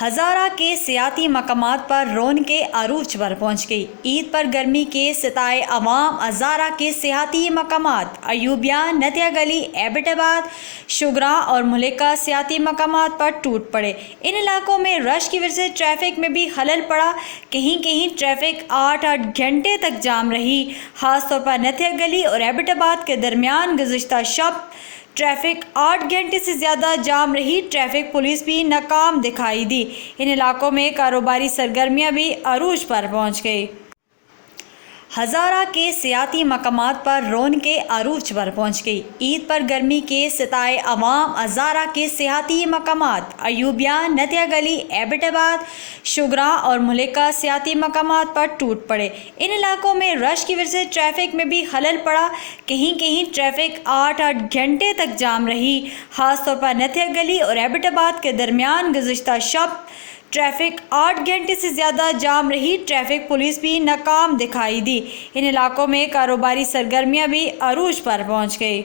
ہزارہ کے سیاحتی مقامات پر رونقیں عروج پر پہنچ گئی۔ عید پر گرمی کے ستائے عوام ہزارہ کے سیاحتی مقامات ایوبیان، نتیا گلی، ایبٹ آباد، شوگراں اور ملکہ سیاحتی مقامات پر ٹوٹ پڑے۔ ان علاقوں میں رش کی وجہ سے ٹریفک میں بھی خلل پڑا۔ کہیں کہیں ٹریفک 8 گھنٹے تک جام رہی۔ خاص طور پر نتیا گلی اور ایبٹ آباد کے درمیان گزشتہ شب ٹریفک 8 گھنٹے سے زیادہ جام رہی۔ ٹریفک پولیس بھی ناکام دکھائی دی۔ ان علاقوں میں کاروباری سرگرمیاں بھی عروج پر پہنچ گئی۔ ہزارہ کے سیاحتی مقامات پر رونقیں عروج پر پہنچ گئی۔ عید پر گرمی کے ستائے عوام ہزارہ کے سیاحتی مقامات ایوبیان، نتیا گلی، ایبٹ آباد، شوگراں اور ملکہ سیاحتی مقامات پر ٹوٹ پڑے۔ ان علاقوں میں رش کی وجہ سے ٹریفک میں بھی خلل پڑا۔ کہیں کہیں ٹریفک 8 گھنٹے تک جام رہی۔ خاص طور پر نتیا گلی اور ایبٹ آباد کے درمیان گزشتہ شب ٹریفک 8 گھنٹے سے زیادہ جام رہی۔ ٹریفک پولیس بھی ناکام دکھائی دی۔ ان علاقوں میں کاروباری سرگرمیاں بھی عروج پر پہنچ گئی۔